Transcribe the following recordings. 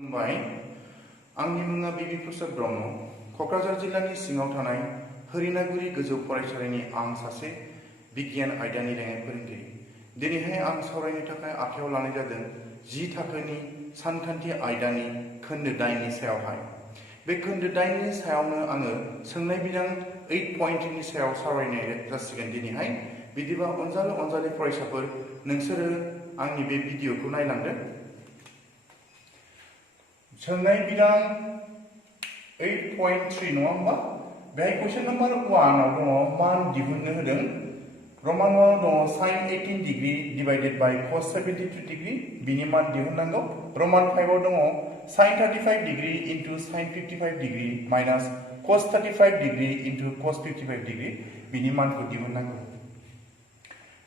खुलुमबाय आंनि मुङा बिबि प्रसाद ब्रह्म कक्राझार जिल्लानि सिङाव थानाय हरिनागुरि गोजौ फरायसालिनि आं सासे बिगियान आयदानि लेङाइ फोरोंगिरि दिनैहाय आं सावरायनो थाखाय आखायाव लानाय जादों 10 थाखोनि सानखान्थि आयदानि खोन्दो 9 नि सायावहाय बे खोन्दो 9 नि सायावनो आङो सोंनाय बिदां 8.3 नि सायाव सावरायनाय जासिगोन दिनैहाय बिदिबा अनजालु फरायसाफोर नोंसोरो आंनि बे भिडिअखौ नायलांदो सोंनाय बिदां 8.3 नङा होमबा बेहाय क्वेश्चन नम्बर 1 आव दङ मान दिहुननो होदों रमान 1 दङ sin 18 degree divided by cos 72 degree बिनि मान दिहुननांगौ रमान 5 आव दङ sin 35 degree into sin 55 degree minus cos 35 degree into cos 55 degree बिनि मानखौ दिहुननांगौ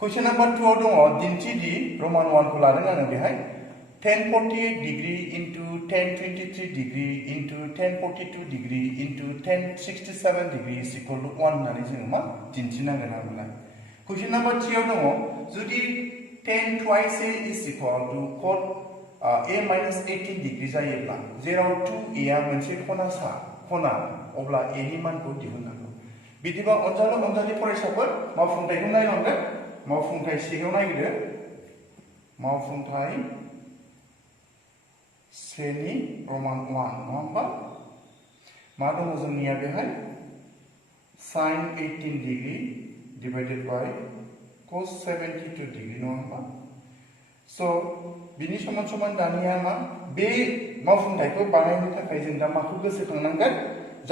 क्वेश्चन नम्बर 2 आव दङ दिन्थि दि रमान 1 खौ लादों आङो बेहाय 1048 degree into 1023 degree into 1042 degree into 1067 degree is equal to 1 होननानै जोङो मा दिन्थिनांगोन आरोना क्वेश्चन नम्बर 3 आव दङ जुदि 10 twice a is equal to cot a minus 18 degree जायोब्ला जेराव 2a आ मोनसे खना अब्ला a नि मानखौ दिहुननांगौ बिदिबा अनजालि फरायसाफोर मावफुंथायखौ नायलांदो मावफुंथाय सेयाव नागिरदो मावफुंथाय सेनि रमान 1 नङा होमबा मा दङ जोंनिया बेहाय sin 18 degree divided by cos 72 degree नङा होमबा स बिनि समान दानिया मा बे मावफुंथायखौ बानायनो थाखाय जों दा माखौ गोसोखांनांगोन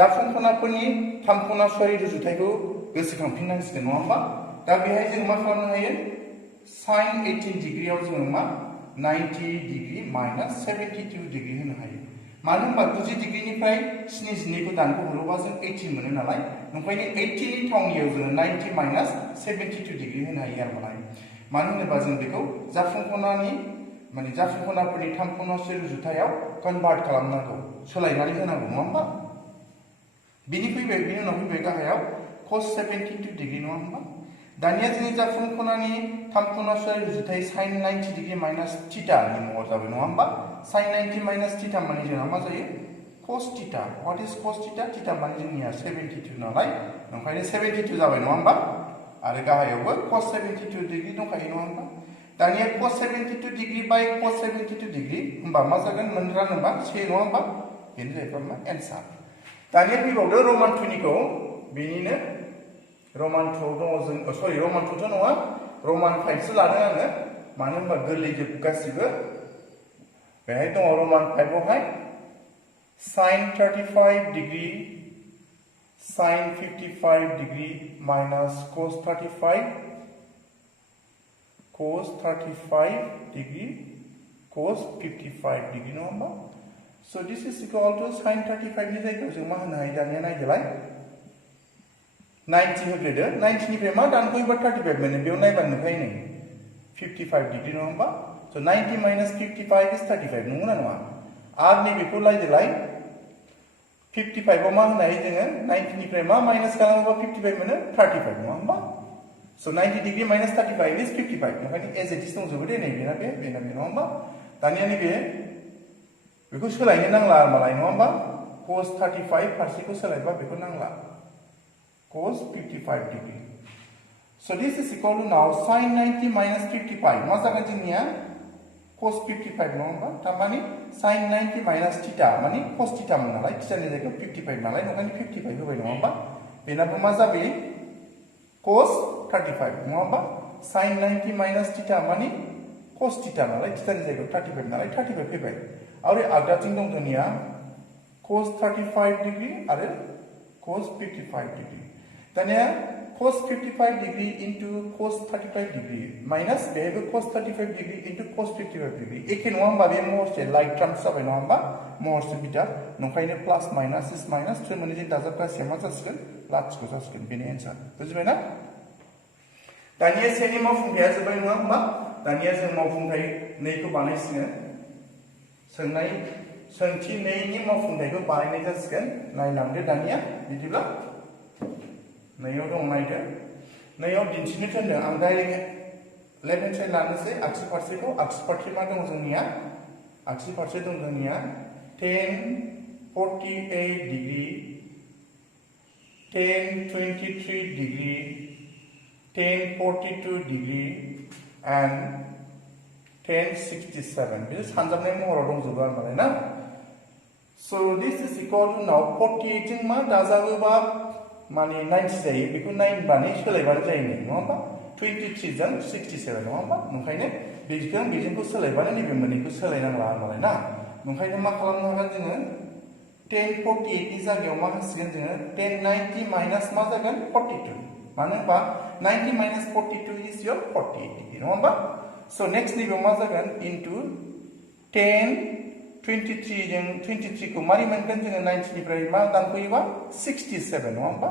जाफुं खनाफोरनि थाम खना सरि रुजुथायखौ गोसोखांफिननांसिगोन नङा होमबा दा बेहाय जों मा खालामनो हायो sin 18 डिग्रीयाव जों मा 90 डिग्री माइनस 72 डिग्री होनो हायो मानो होनबा 90 डिग्रीनिफ्राय 72 को दानख' हरोबा जों 80 मोनो नालाय ओंखायनो 80 नि थावनियाव जों 90 माइनस 72 डिग्री होनो हायो आरो मानो होनोबा जों बेखौ जाफुं खनाफोरनि थाम खना सरि रुजुथायाव कनभार्ट खालामनांगौ सोलायनानै होनांगौ नङा होमबा बिनि उनाव फैबाय गाहायाव cos 72 डिग्री नङा होमबा दानिया जोंनि जाफुं खनानि थाम खना सरि रुजुथाय sin 90 डिग्री माइनस थीटा नि महर जाबाय नङा होमबा sin 90 माइनस थीटा माने जोंहा मा जायो cos theta what is cos theta theta माने जोंनिया 72 नालाय ओंखायनो 72 जाबाय नङा होमबा आरो गाहायावबो cos 72 डिग्री दंखायो नङा होमबा दानिया cos 72 degree by cos 72 degree होमबा मा जागोन मोन रानोबा 1 नङा होमबा बेनो जाहैबाय मा एन्सार दानिया फैबावदो रमान 2 निखौ बेनिनो रमान 2 दङ जों सरि रमान 2 थ' नङा रमान 5 सो लादों आङो मानो होनबा गोरलै जोब गासिबो बेहाय दङ रमान 5 आवहाय sin 35 degree sin 55 degree minus cos 35 degree cos 55 degree नङा होमबा so this is equal to sin 35 नि जायगायाव जों मा होनो हायो दानिया नायदोलाय 90 होग्रोदो 90 निफ्राय मा दानख'योबा 35 मोनो बेयाव नायबा नुखायो नै 55 डिग्री नङा होमबा so 90 minus 55 is 35 नंगौना नङा आरो नैबेखौ लायदोलाय 55 आव मा होनो हायो जोङो 90 निफ्राय मा माइनास खालामोबा 55 मोनो 35 नङा होमबा so 90 डिग्री minus 35 is 55 ओंखायनो एज इट इज दंजोबो दे नै बेना बे नङा होमबा दानिया नैबे बेखौ सोलायनो नांला मालाय नङा होमबा cos 35 फारसेखौ सोलायबा बेखौ नांला cos 55 degree so this is equal to now sin 90 minus 55 मा जागोन जोंनिया cos 55 नङा होमबा थारमाने sin 90 minus थीटा माने cos थीटा मोन नालाय थीटानि जायगायाव 55 नालाय ओंखायनो 55 होबाय नङा होमबा बेनाबो मा जाबाय cos 35 नङा होमबा sin 90 minus थीटा माने cos थीटा नालाय थीटानि जायगायाव 35 नालाय 35 फैबाय आरो आगदाथिं दं जोंनिया cos 35 डिग्री आरो cos 55 डिग्री दानिया cos 55 degree into cos 35 degree minus बेहायबो cos 35 degree into cos 55 degree एखे नङा होमबा बे महरसे लाइक टार्म्स जाबाय नङा होमबा महरसे बिदा नंखायनो प्लास माइनास इज माइनास थ्रि मोननैजों दाजाबगासेया मा जासिगोन लाथिख' जासिगोन बेनो एन्सार बुजिबायना दानिया सेनि मावफुंथाया जोब्बाय नङा होमबा दानिया जों मावफुंथाय 2 खौ बानायसिगोन सोंथि 2 नि मावफुंथायखौ बानायनाय जासिगोन नायलांदो दानिया बिदिब्ला नैयाव दं नायदो नैयाव दिन्थिनो थिनदों आं डाइरेक्ट लेफ्ट हेन्ड साइड लानोसै आगसि फारसेखौ आगसि फारसे मा दं जोंनिया आगसि फारसे दं जोंनिया 1048 degree, 1023 degree, 1042 degree, and 1067. This is 산잡내 महराव दंजोबो आरो ना. So this is equal to now 48 जों मा दाजाबोबा माने 90 जायो. बेखौ 9 बानै सोलायबानो जायो नङा होमबा? 23 जों 67 नङा होमबा? ओंखायनो बेजोंखौ सोलायबानो नैबे मोननैखौ सोलायनांला आरो ना. ओंखायनो मा खालामनो हागोन जोङो 1048 नि जायगायाव मा होसिगोन जोङो 1090 माइनास मा जागोन 42. मानो होनबा 90 माइनास 42 is your 48 डिग्री नङा होमबा? So next नैबेयाव मा जागोन into 1023 जों 23 खौ मारै मोनगोन जोङो 90 निफ्राय मा दानख'योबा 67 नङा होमबा?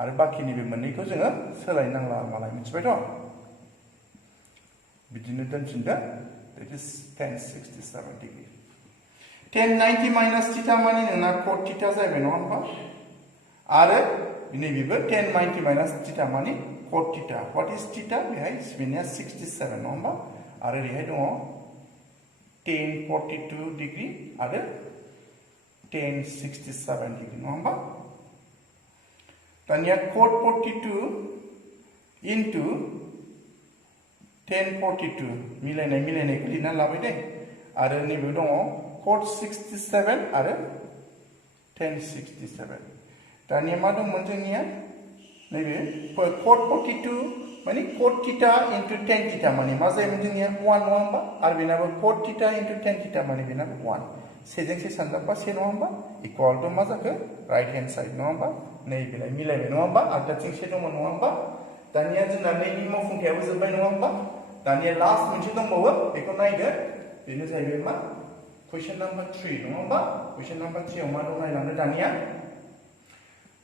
आरो बाखि नैबे मोननैखौ जोङो सोलायनांला मालाय मिथिबायथ'? बिदिनो दोनफिनदो. That is 1067 degree. 1090 minus theta माने नोंना cot theta जाहैबाय नङा होमबा? आरो नैबेबो 1090 minus theta माने cot theta. What is theta? बेहाय बेनिया 67 नङा होमबा? आरो ओरैहाय दङ 1042 degree आरो 1067 degree नङा होमबा? दानिया cot 42 into 1042 मिलायनायखौ लिरना लाबाय दे. आरो नैबे दङ cot 67 आरो 1067. दानिया मा दंमोन जोंनिया नैबे cot 42 माने cot theta into 10 theta माने मा जायोमोन जोंनिया 1 नङा होमबा? आरो बेनाबो cot theta into 10 theta माने बेनाबो 1. सेजों से सानजाबा से नङा होमबा? इक्वल टु मा जाखो राइट हेन्ड साइड नङा होमबा? नैबेलाय मिलायबाय नङा होमबा? आगदाथिं से दंमोन नङा होमबा? दानिया जोंना नैनि मावफुंखायाबो जोबबाय नङा होमबा? दानिया लास्ट मोनसे दंबावो बेखौ नायदो. बेनो जाहैबाय मा question number 3 नङा होमबा? question number 3 आव मा दं नायलांदो दानिया.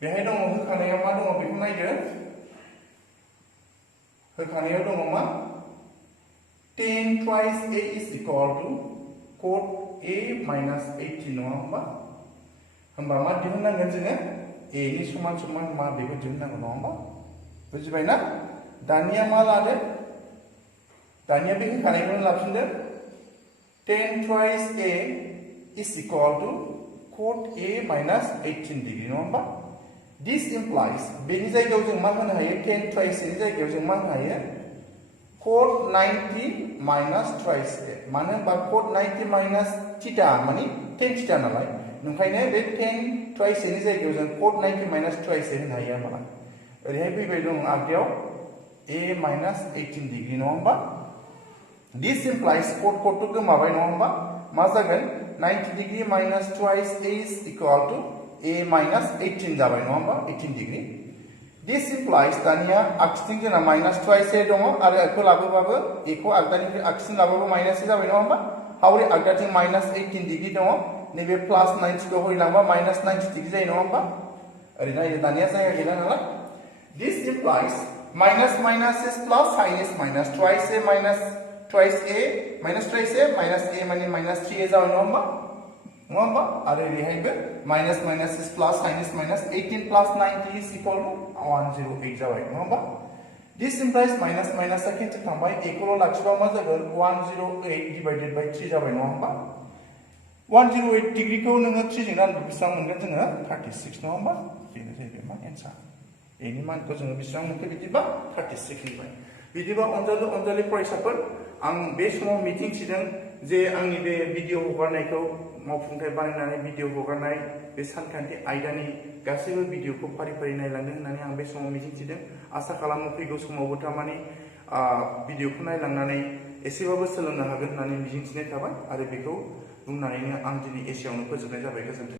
बेहाय दङ होखानायाव मा दङ बेखौ नायदो. होखानायाव दङ मा 10 twice a is equal to cot a minus 18 नङा होमबा? होमबा मा दिहुननांगोन जोङो a नि समान समान मा बेखौ दिहुननांगौ नङा होमबा? बुजिबाय ना? दानिया मा लादो? दानिया बे होखानायखौनो लाफिनदो. 10 twice a is equal to cot a minus 18 degree नङा होमबा? This implies बेनि जायगायाव जों मा होनो हायो 10 twice a नि जायगायाव जों मा होनो हायो cot 90 minus twice a. मानो होनबा cot 90 minus theta माने 10 theta नालाय. ओंखायनो बे 10 twice a नि जायगायाव जों cot 90 minus twice a होनो हायो माला. ओरैहाय फैबाय दं आगदायाव a minus 18 degree नङा होमबा? This implies cot to गोमाबाय नङा होमबा? मा जागोन 90 degree minus twice a is equal to a minus 18 जाबाय नङा होमबा? 18 degree. This implies दानिया आगसिथिं जोंना minus twice a दङ आरो एखौ लाबोबाबो एखौ आगदानिफ्राय आगसिथिं लाबोबाबो minus a जाबाय नङा होमबा? हावरे आगदाथिं minus 18 degree दङ. नैबे plus 90 खौ होलांबा minus 90 degree जायो नङा होमबा? ओरै नायदो दानिया जायगा गैला नालाय. This implies minus minus is plus sin is minus twice a minus twice a minus twice a minus a माने minus 3a जाबाय नङा होमबा? नङा होमबा? आरो ओरैहायबो minus minus is plus sin is minus 18 plus 90 is equal to 108 जाबाय नङा होमबा? This implies minus minus आ केन्सेल थांबाय एखौल' लाखिबा मा जागोन 108 divided by 3 जाबाय नङा होमबा? 108 डिग्रीखौ नोङो 3 जों रानबा बेसेबां मोनगोन जोङो 36 नङा होमबा? बेनो जाहैबाय मा एन्सार. ए नि मानखौ जोङो बेसेबां मोनखो बिदिबा 36 निफ्राय. बिदिबा अनजालि फरायसाफोर आं बे समाव मिथिं थिदों जे आंनि बे भिडिअ हगारनायखौ मावफुंथाय बानायनानै भिडिअ हगारनाय बे सानखान्थि आयदानि गासैबो भिडिअखौ फारि फारि नायलांदों होननानै आं बे समाव मिथिं थिदों. आसा खालामो फैगौ समावबो थारमाने भिडिअखौ नायलांनानै एसेबाबो सोलोंनो हागोन होननानै मिजिं थिनाय थाबाय आरो बेखौ बुंनानैनो आं दिनै एसेयावनो फोजोबनाय जाबाय. गोजोन्थों.